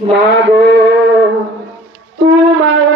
মাগো তোমার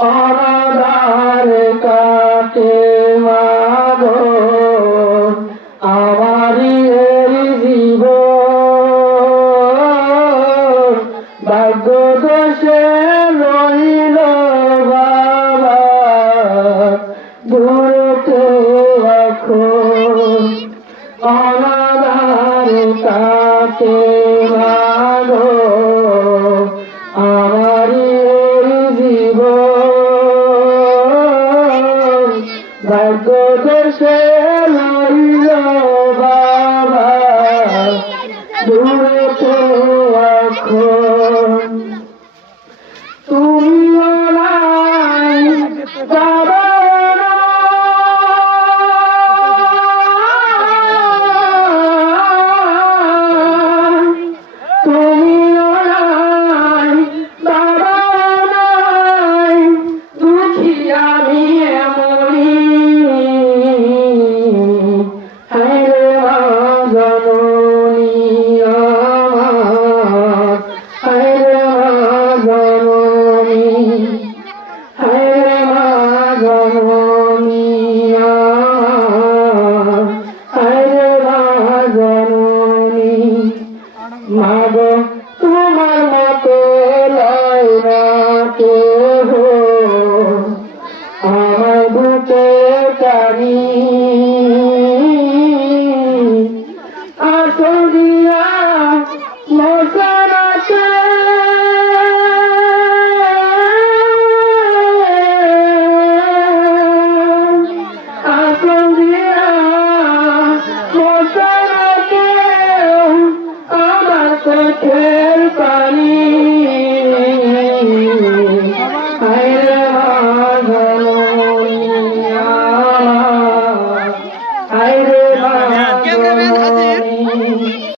অনাদার কা দেশে লইল বাবা আমার মতো নয় না কেউ চোখের পানি